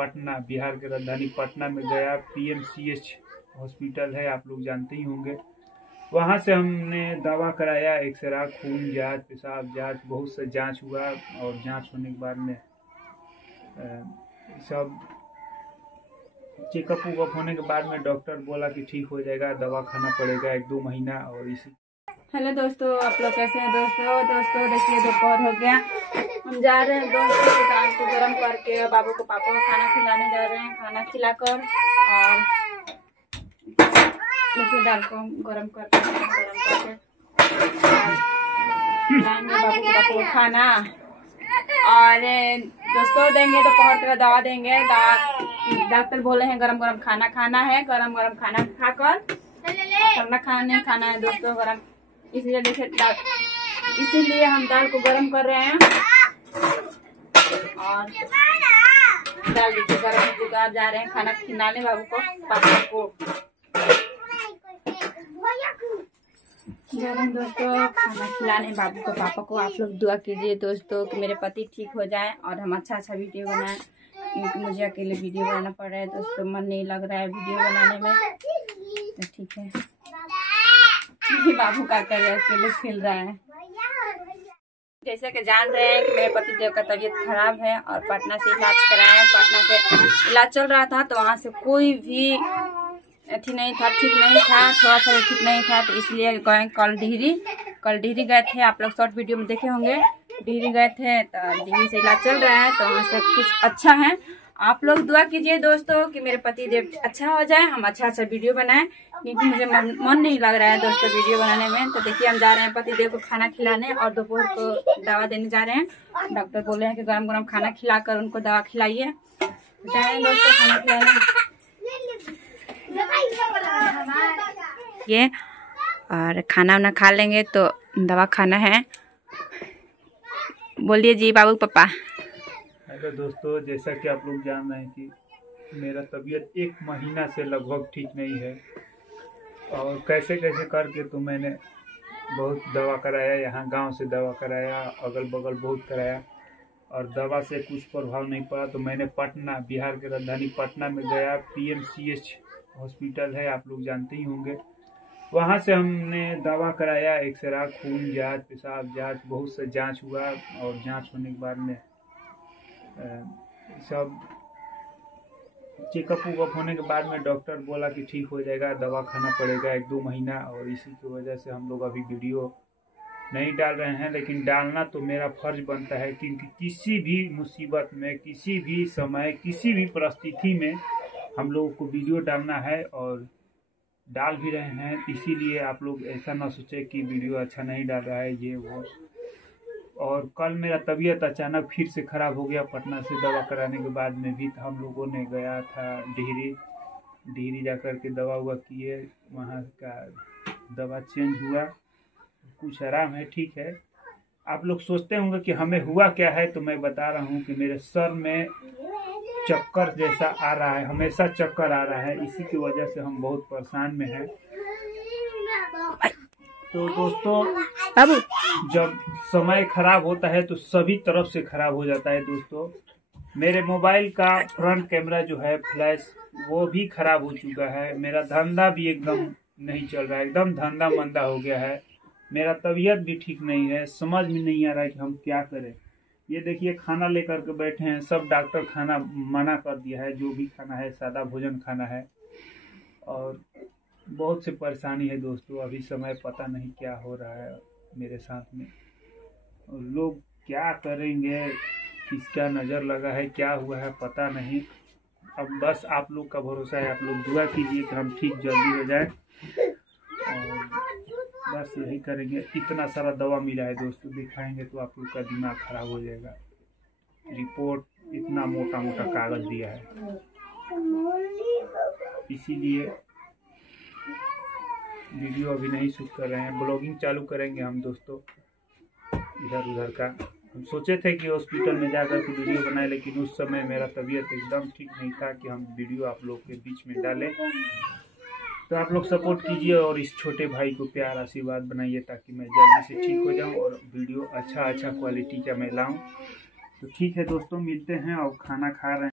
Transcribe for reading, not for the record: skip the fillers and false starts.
पटना, बिहार के राजधानी पटना में गया। PMCH हॉस्पिटल है, आप लोग जानते ही होंगे। वहाँ से हमने दवा कराया, एक्सरा, खून जांच, पेशाब जांच, बहुत से जांच हुआ। और जांच होने के बाद में सब चेकअप उकअप होने के बाद में डॉक्टर बोला कि ठीक हो जाएगा, दवा खाना पड़ेगा 1-2 महीना। और इसी हेलो दोस्तों, आप लोग कैसे हैं दोस्तों देखिए दोपहर हो गया। हम जा रहे हैं दोस्तों दाल को गर्म करके बाबू को पापा को खाना खिलाने जा रहे हैं। खाना खिलाकर और देखिए दाल को गर्म करके खिलाएंगे बाबू को पापा को खाना। और दोस्तों देंगे दोपहर का दवा देंगे। डॉक्टर बोले हैं गरम गरम खाना खाना है, गरम गरम खाना खाकर ठंडा खाना नहीं खाना है दोस्तों, गरम। इसलिए देखिए इसीलिए हम दाल को गरम कर रहे हैं। और दाल देखिए गरम हो चुका, जा रहे हैं खाना खिलाने बाबू को पापा को। जा रहे हैं दोस्तों खाना खिलाने बाबू को पापा को। आप लोग दुआ कीजिए दोस्तों कि मेरे पति ठीक हो जाए और हम अच्छा वीडियो बनाएं, क्योंकि मुझे अकेले वीडियो बनाना पड़ रहा है दोस्तों। मन नहीं लग रहा है वीडियो बनाने में, तो ठीक है। ये बाबू का कर रहे अकेले खेल रहा है। जैसे कि जान रहे हैं कि मेरे पति देव का तबीयत खराब है और पटना से इलाज कराए। पटना से इलाज चल रहा था, तो वहाँ से कोई भी अथी नहीं था, ठीक नहीं था, थोड़ा सा भी ठीक नहीं था। तो इसलिए गए कल डिहरी गए थे। आप लोग शॉर्ट वीडियो में देखे होंगे, डिहरी गए थे। तो डिहरी से इलाज चल रहा है, तो वहाँ से कुछ अच्छा है। आप लोग दुआ कीजिए दोस्तों कि मेरे पति देव अच्छा हो जाए, हम अच्छा वीडियो बनाएं, क्योंकि मुझे मन नहीं लग रहा है दोस्तों वीडियो बनाने में। तो देखिए हम जा रहे हैं पति देव को खाना खिलाने और दोपहर को दवा देने जा रहे हैं। डॉक्टर बोले हैं कि गरम गरम खाना खिलाकर उनको दवा खिलाइए। जा रहे हैं दोस्तों खाना खिलाने ये, और खाना वाना खा लेंगे तो दवा खाना है। बोलिए जी बाबू पापा। हेलो दोस्तों, जैसा कि आप लोग जान रहे हैं कि मेरा तबीयत 1 महीना से लगभग ठीक नहीं है। और कैसे करके तो मैंने बहुत दवा कराया, यहाँ गांव से दवा कराया, अगल बगल बहुत कराया, और दवा से कुछ प्रभाव नहीं पड़ा। तो मैंने पटना, बिहार के राजधानी पटना में गया। PMCH हॉस्पिटल है, आप लोग जानते ही होंगे। वहाँ से हमने दवा कराया, एक्सरा, खून जांच, पेशाब जांच, बहुत से जांच हुआ। और जांच होने के बाद में सब चेकअप उकअप होने के बाद में डॉक्टर बोला कि ठीक हो जाएगा, दवा खाना पड़ेगा 1-2 महीना। और इसी की वजह से हम लोग अभी वीडियो नहीं डाल रहे हैं, लेकिन डालना तो मेरा फर्ज बनता है, क्योंकि किसी भी मुसीबत में, किसी भी समय, किसी भी परिस्थिति में हम लोगों को वीडियो डालना है और डाल भी रहे हैं। इसीलिए आप लोग ऐसा ना सोचे कि वीडियो अच्छा नहीं डाल रहा है, ये वो। और कल मेरा तबीयत अचानक फिर से ख़राब हो गया। पटना से दवा कराने के बाद में भी हम लोगों ने गया था डिहरी जाकर के दवा हुआ किए, वहाँ का दवा चेंज हुआ, कुछ आराम है, ठीक है। आप लोग सोचते होंगे कि हमें हुआ क्या है, तो मैं बता रहा हूँ कि मेरे सर में चक्कर जैसा आ रहा है, हमेशा चक्कर आ रहा है। इसी की वजह से हम बहुत परेशान में हैं। तो दोस्तों जब समय खराब होता है तो सभी तरफ से खराब हो जाता है दोस्तों। मेरे मोबाइल का फ्रंट कैमरा जो है फ्लैश, वो भी खराब हो चुका है। मेरा धंधा भी एकदम नहीं चल रहा है, एकदम धंधा मंदा हो गया है। मेरा तबीयत भी ठीक नहीं है, समझ में नहीं आ रहा है कि हम क्या करें। ये देखिए खाना लेकर के बैठे हैं, सब डॉक्टर खाना मना कर दिया है, जो भी खाना है सादा भोजन खाना है। और बहुत से परेशानी है दोस्तों, अभी समय पता नहीं क्या हो रहा है मेरे साथ में। और लोग क्या करेंगे, किसका नज़र लगा है, क्या हुआ है पता नहीं। अब बस आप लोग का भरोसा है, आप लोग दुआ कीजिए कि हम ठीक जल्दी हो जाए। और बस यही करेंगे। इतना सारा दवा मिला है दोस्तों, दिखाएंगे तो आप लोग का दिमाग खराब हो जाएगा। रिपोर्ट इतना मोटा मोटा कागज दिया है, इसीलिए वीडियो अभी नहीं शूट कर रहे हैं। ब्लॉगिंग चालू करेंगे हम दोस्तों इधर उधर का। हम सोचे थे कि हॉस्पिटल में जाकर के वीडियो बनाए, लेकिन उस समय मेरा तबीयत एकदम ठीक नहीं था कि हम वीडियो आप लोग के बीच में डालें। तो आप लोग सपोर्ट कीजिए और इस छोटे भाई को प्यार आशीर्वाद बनाइए, ताकि मैं जल्दी से ठीक हो जाऊं और वीडियो अच्छा क्वालिटी का मैं लाऊं। तो ठीक है दोस्तों, मिलते हैं और खाना खा रहे हैं।